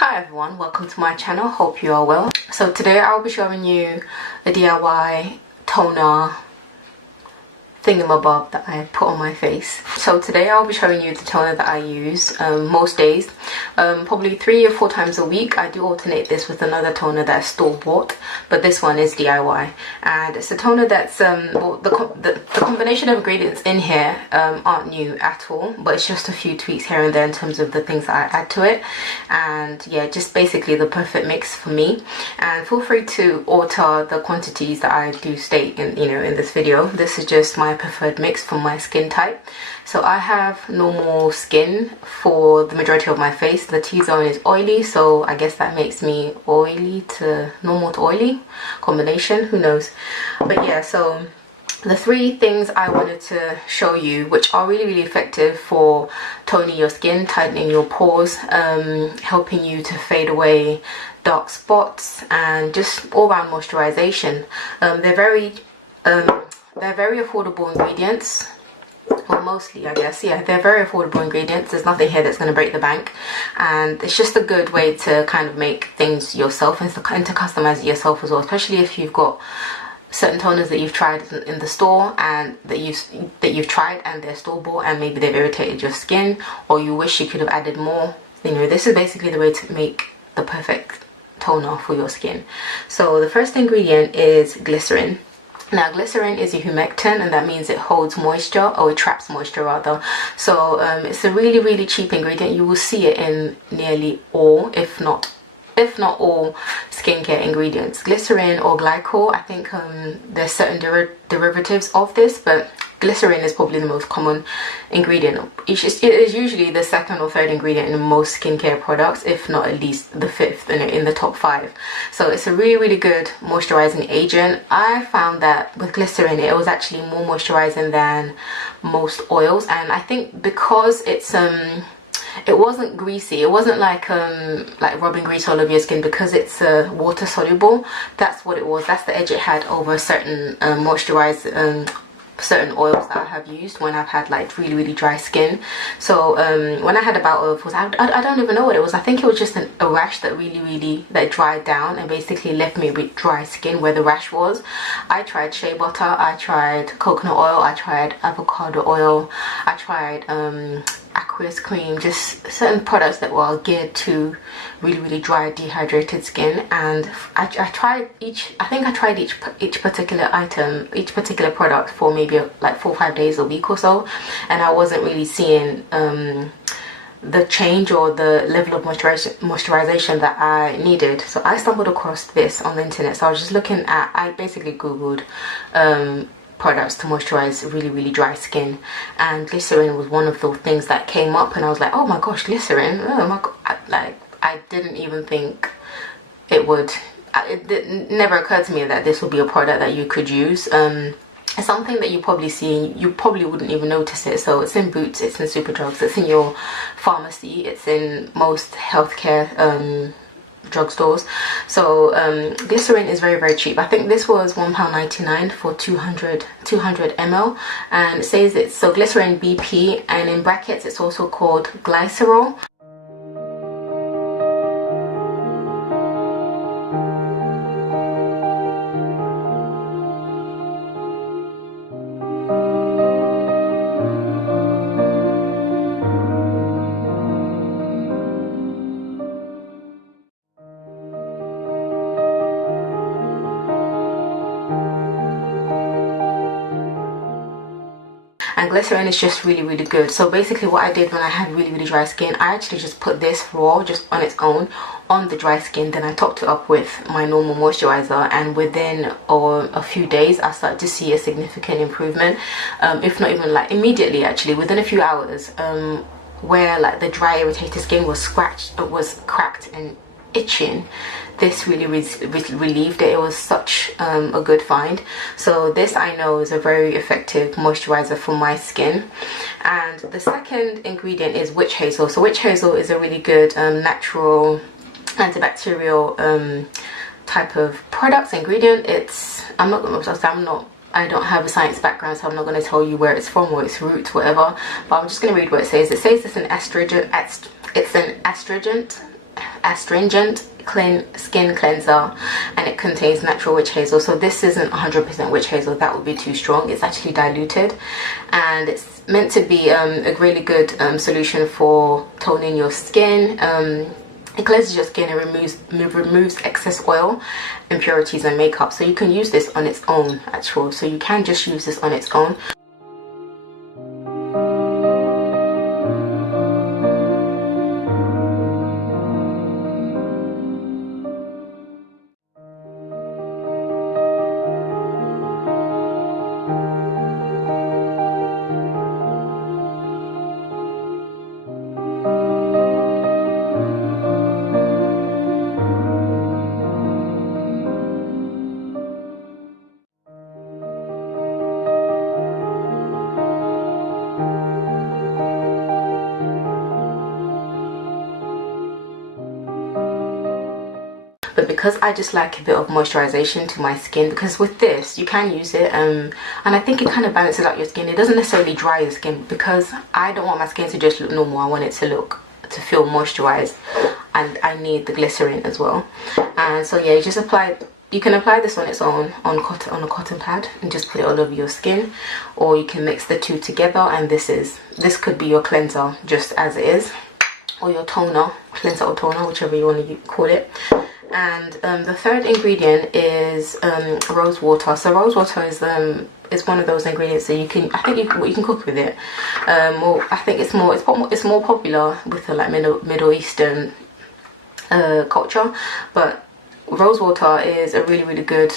Hi everyone, welcome to my channel. Hope you are well. So today I'll be showing you a DIY toner thingamabob that I put on my face. So today I'll be showing you the toner that I use most days, probably 3 or 4 times a week. I do alternate this with another toner that's store-bought, but this one is DIY, and it's a toner that's well, the combination of ingredients in here aren't new at all, but it's just a few tweaks here and there in terms of the things that I add to it. And yeah, just basically the perfect mix for me. And feel free to alter the quantities that I do state in in this video. This is just my preferred mix for my skin type. So I have normal skin for the majority of my face. The T-zone is oily, so I guess that makes me oily to normal to oily combination, who knows. But yeah, so the 3 things I wanted to show you, which are really effective for toning your skin, tightening your pores, helping you to fade away dark spots, and just all-round moisturization. They're very affordable ingredients. Well, mostly, I guess. Yeah, they're very affordable ingredients. There's nothing here that's going to break the bank, and it's just a good way to kind of make things yourself and to customize it yourself as well, especially if you've got certain toners that you've tried in the store and that you've tried and they're store-bought and maybe they've irritated your skin, or you wish you could have added more. This is basically the way to make the perfect toner for your skin. So the first ingredient is glycerin. Now, glycerin is a humectant, and that means it holds moisture, or it traps moisture rather. So it's a really cheap ingredient. You will see it in nearly all, if not all, skincare ingredients. Glycerin or glycol, I think there's certain derivatives of this, but glycerin is probably the most common ingredient. It is usually the 2nd or 3rd ingredient in most skincare products, if not at least the 5th in the top 5. So it's a really good moisturizing agent. I found that with glycerin it was actually more moisturizing than most oils, and I think because it's it wasn't greasy, it wasn't like rubbing grease all over your skin, because it's water soluble. That's what it was. That's the edge it had over certain certain oils that I have used when I've had like really dry skin. So when I had a bout of, I don't even know what it was. I think it was just a rash that that dried down and basically left me with dry skin where the rash was. I tried shea butter, I tried coconut oil, I tried avocado oil, I tried aqueous cream, just certain products that were geared to really dry, dehydrated skin. And I tried each particular item, each particular product for maybe like 4 or 5 days a week or so, and I wasn't really seeing the change or the level of moisturization that I needed. So I stumbled across this on the internet. So I was just looking at, I basically googled products to moisturize really dry skin, and glycerin was one of the things that came up, and I was like, oh my gosh, glycerin, oh my god. I didn't even think it would, it never occurred to me that this would be a product that you could use. It's something that you probably see, you probably wouldn't even notice it. So it's in Boots, it's in Superdrugs, it's in your pharmacy, it's in most healthcare drugstores. So glycerin is very cheap. I think this was £1.99 for 200 ml, and it says it's so glycerin BP, and in brackets it's also called glycerol. And glycerin is just really good. So basically what I did when I had really dry skin, I actually just put this raw, just on its own, on the dry skin. Then I topped it up with my normal moisturizer, and within a few days I started to see a significant improvement, if not even like immediately, actually within a few hours, where like the dry irritated skin was cracked and itching. This really relieved it. It was such a good find. So this, I know, is a very effective moisturizer for my skin. And the second ingredient is witch hazel. So witch hazel is a really good natural antibacterial type of product ingredient. I don't have a science background, so I'm not going to tell you where it's from or its roots, whatever, but I'm just going to read what it says. It says it's an astringent astringent skin cleanser, and it contains natural witch hazel. So this isn't 100% witch hazel, that would be too strong. It's actually diluted, and it's meant to be a really good solution for toning your skin. It cleanses your skin and removes excess oil, impurities and makeup. So you can use this on its own actually. So you can just use this on its own. But because I just like a bit of moisturization to my skin, because with this you can use it and I think it kind of balances out your skin. It doesn't necessarily dry your skin, because I don't want my skin to just look normal. I want it to feel moisturized, and I need the glycerin as well. And so yeah, you can apply this on its own on a cotton pad and just put it all over your skin, or you can mix the two together, and this could be your cleanser just as it is, or your toner, cleanser or toner, whichever you want to call it. And the third ingredient is rose water. So rose water is one of those ingredients that you can cook with it. Or I think it's more popular with the like Middle Eastern culture, but rose water is a really good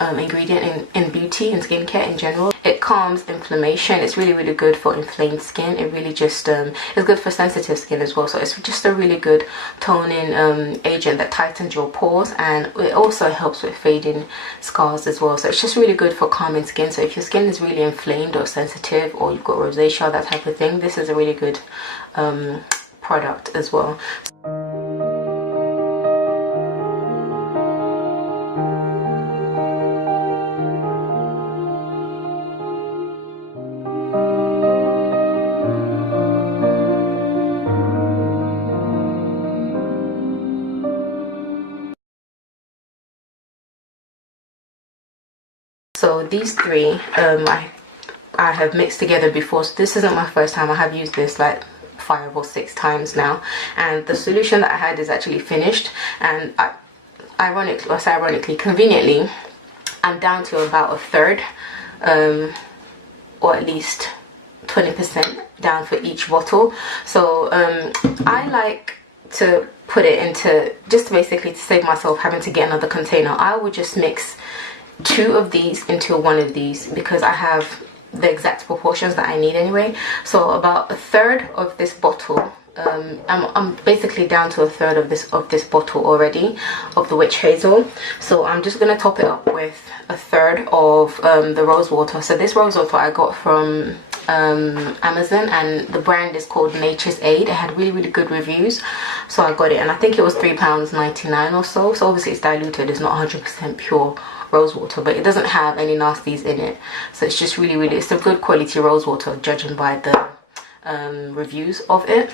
ingredient in beauty and skincare in general. It calms inflammation. It's really good for inflamed skin. It really just is good for sensitive skin as well. So it's just a really good toning agent that tightens your pores, and it also helps with fading scars as well. So it's just really good for calming skin. So if your skin is really inflamed or sensitive, or you've got rosacea, that type of thing, this is a really good product as well. So these three I have mixed together before, so this isn't my first time. I have used this like 5 or 6 times now, and the solution that I had is actually finished, and ironically, conveniently, I'm down to about a third, or at least 20% down for each bottle. So I like to put it into, just basically to save myself having to get another container, I would just mix 2 of these into 1 of these, because I have the exact proportions that I need anyway. So about a third of this bottle, I'm basically down to a third of this bottle already of the witch hazel. So I'm just gonna top it up with a third of the rose water. So this rose water I got from Amazon, and the brand is called Nature's Aid. It had really good reviews, so I got it, and I think it was £3.99 or so. So obviously it's diluted, it's not 100% pure rose water, but it doesn't have any nasties in it. So it's just really it's a good quality rose water, judging by the reviews of it.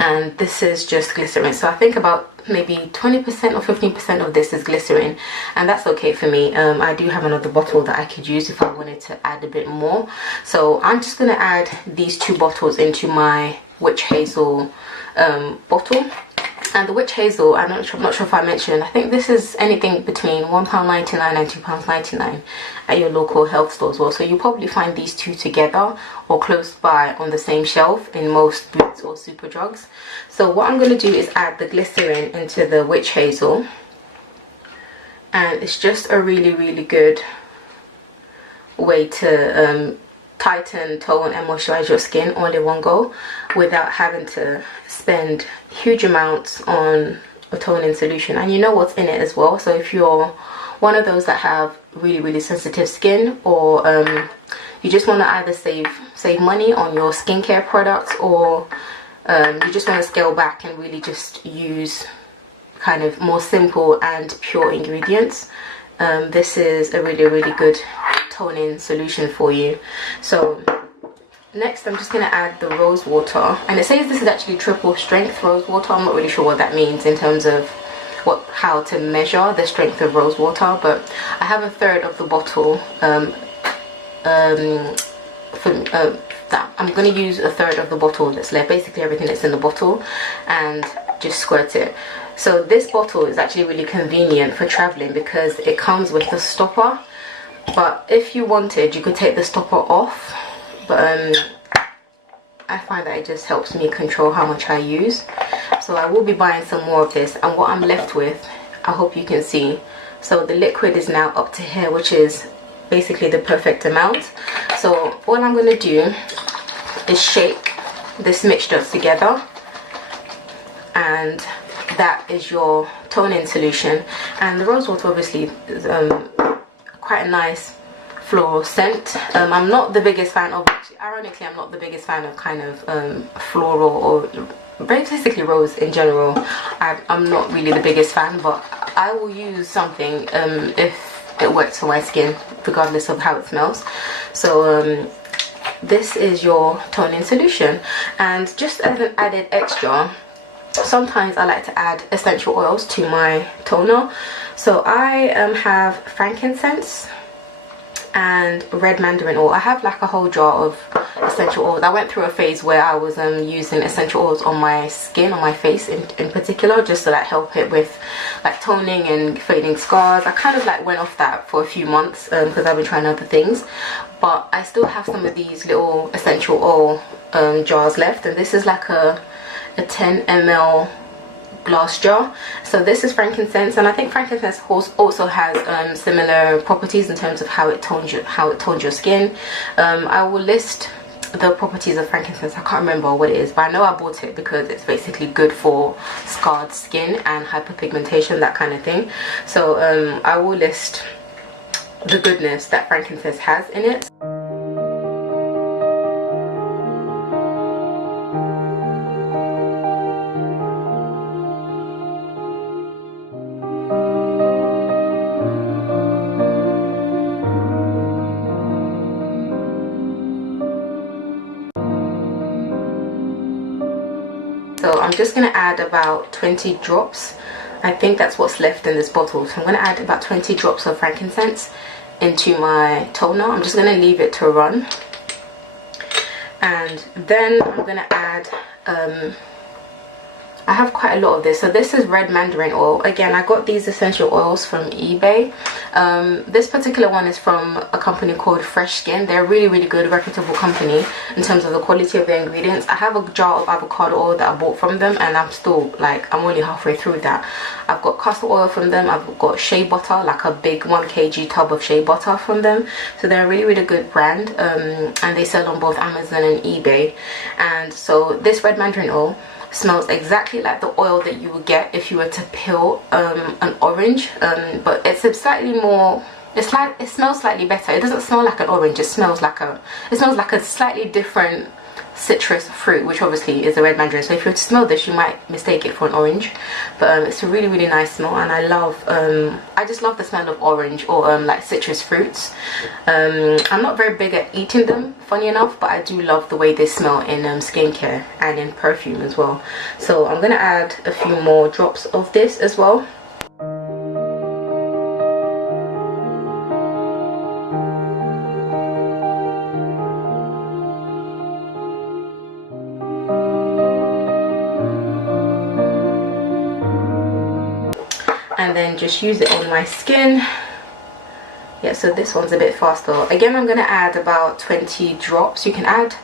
And this is just glycerin. So I think about maybe 20% or 15% of this is glycerin, and that's okay for me. I do have another bottle that I could use if I wanted to add a bit more. So I'm just going to add these 2 bottles into my witch hazel bottle. And the witch hazel, I'm not sure if I mentioned, I think this is anything between £1.99 and £2.99 at your local health store as well. So you'll probably find these 2 together or close by on the same shelf in most Boots or Superdrugs. So what I'm going to do is add the glycerin into the witch hazel, and it's just a really good way to tighten, tone and moisturize your skin all in one go, without having to spend huge amounts on a toning solution. And you know what's in it as well. So if you're one of those that have really sensitive skin, or you just want to either save money on your skincare products, or you just want to scale back and really just use kind of more simple and pure ingredients, this is a really good toning solution for you. So next I'm just going to add the rose water, and it says this is actually triple strength rose water. I'm not really sure what that means in terms of how to measure the strength of rose water, but I have a third of the bottle. That I'm going to use a third of the bottle that's left, basically everything that's in the bottle, and just squirt it. So this bottle is actually really convenient for traveling because it comes with a stopper, but if you wanted you could take the stopper off, but I find that it just helps me control how much I use. So I will be buying some more of this, and what I'm left with, I hope you can see, so the liquid is now up to here, which is basically the perfect amount. So all I'm going to do is shake this mixture together, and that is your toning solution. And the rose water obviously is quite a nice floral scent. I'm not the biggest fan of, ironically I'm not the biggest fan of kind of floral or basically rose in general. I'm not really the biggest fan, but I will use something if it works for my skin, regardless of how it smells. So this is your toning solution. And just as an added extra, sometimes I like to add essential oils to my toner. So I have frankincense and red mandarin oil. I have like a whole jar of essential oils. I went through a phase where I was using essential oils on my skin, on my face in particular, just to like help it with like toning and fading scars. I kind of like went off that for a few months because I've been trying other things, but I still have some of these little essential oil jars left, and this is like a 10 ml glass jar. So this is frankincense, and I think frankincense also has similar properties in terms of how it tones your skin. I will list the properties of frankincense. I can't remember what it is, but I know I bought it because it's basically good for scarred skin and hyperpigmentation, that kind of thing. So I will list the goodness that frankincense has in it. So I'm just going to add about 20 drops. I think that's what's left in this bottle. So I'm going to add about 20 drops of frankincense into my toner. I'm just going to leave it to run. And then I'm going to add, I have quite a lot of this. So this is red mandarin oil. Again, I got these essential oils from eBay. This particular one is from a company called Fresh Skin. They're a really good, reputable company in terms of the quality of their ingredients. I have a jar of avocado oil that I bought from them, and I'm still like, I'm only halfway through that. I've got castor oil from them. I've got shea butter, like a big 1 kg tub of shea butter from them. So they're a really good brand, and they sell on both Amazon and eBay. And so this red mandarin oil smells exactly like the oil that you would get if you were to peel an orange, but it's a slightly more, it smells slightly better. It doesn't smell like an orange, it smells like a slightly different citrus fruit, which obviously is a red mandarin. So if you were to smell this, you might mistake it for an orange, but it's a really nice smell, and I just love the smell of orange or like citrus fruits. I'm not very big at eating them, funny enough, but I do love the way they smell in skincare and in perfume as well. So I'm gonna add a few more drops of this as well. And then just use it on my skin. Yeah, so this one's a bit faster. Again, I'm going to add about 20 drops. You can add,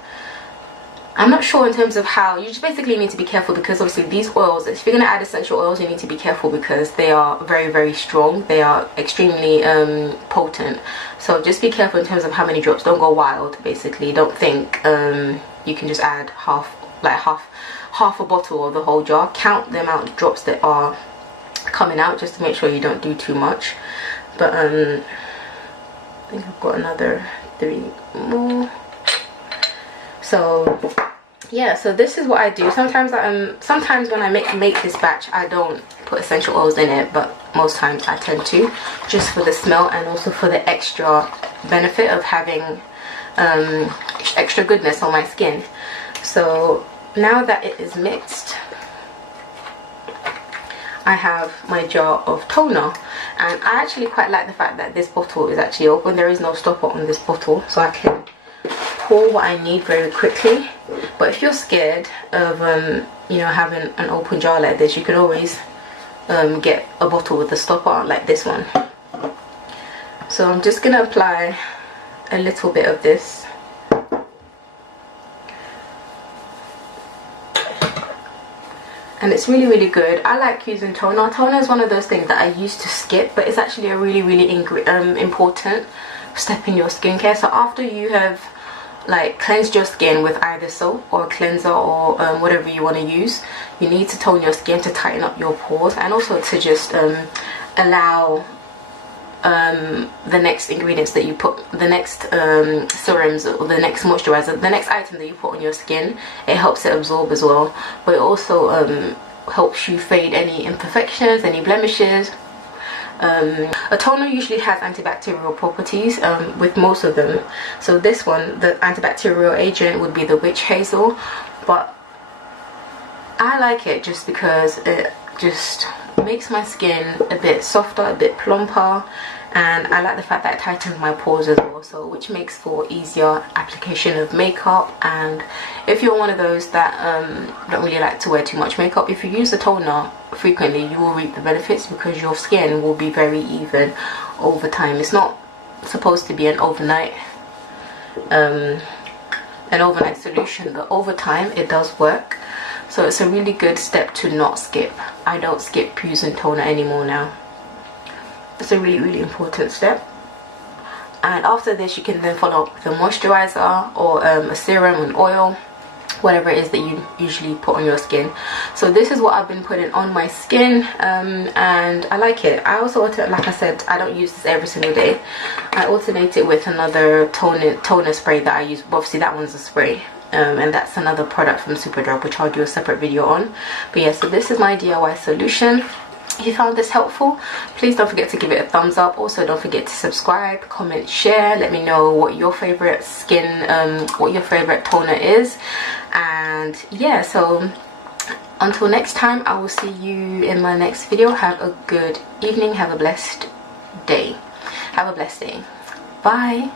I'm not sure in terms of how, you just basically need to be careful, because obviously these oils, if you're going to add essential oils, you need to be careful because they are very strong. They are extremely potent. So just be careful in terms of how many drops. Don't go wild, basically. Don't think you can just add half a bottle or the whole jar. Count the amount of drops that are coming out, just to make sure you don't do too much. But I think I've got another 3 more. So yeah, so this is what I do. Sometimes when I make this batch, I don't put essential oils in it, but most times I tend to, just for the smell and also for the extra benefit of having extra goodness on my skin. So now that it is mixed, I have my jar of toner, and I actually quite like the fact that this bottle is actually open. There is no stopper on this bottle, so I can pour what I need very quickly. But if you're scared of you know, having an open jar like this, you can always get a bottle with a stopper like this one. So I'm just gonna apply a little bit of this. And it's really, really good. I like using toner. Toner is one of those things that I used to skip, but it's actually a really, really important step in your skincare. So after you have like cleansed your skin with either soap or cleanser or whatever you want to use, you need to tone your skin to tighten up your pores, and also to just allow the next ingredients that you put, the next serums or the next moisturizer, the next item that you put on your skin, it helps it absorb as well. But it also helps you fade any imperfections, any blemishes. A toner usually has antibacterial properties with most of them. So this one, the antibacterial agent would be the witch hazel, but I like it just because it just makes my skin a bit softer, a bit plumper, and I like the fact that it tightens my pores as well, so which makes for easier application of makeup. And if you're one of those that don't really like to wear too much makeup, if you use the toner frequently, you will reap the benefits because your skin will be very even over time. It's not supposed to be an overnight solution, but over time it does work. So it's a really good step to not skip. I don't skip using toner anymore now. It's a really, really important step. And after this, you can then follow up with a moisturizer or a serum and oil, whatever it is that you usually put on your skin. So this is what I've been putting on my skin, and I like it. I also, like I said, I don't use this every single day. I alternate it with another toner spray that I use. Obviously that one's a spray, and that's another product from Superdrug, which I'll do a separate video on. But yeah, so this is my DIY solution. If you found this helpful, please don't forget to give it a thumbs up. Also, don't forget to subscribe, comment, share. Let me know what your favorite what your favorite toner is. And yeah, so until next time, I will see you in my next video. Have a good evening. Have a blessed day. Have a blessed day. Bye.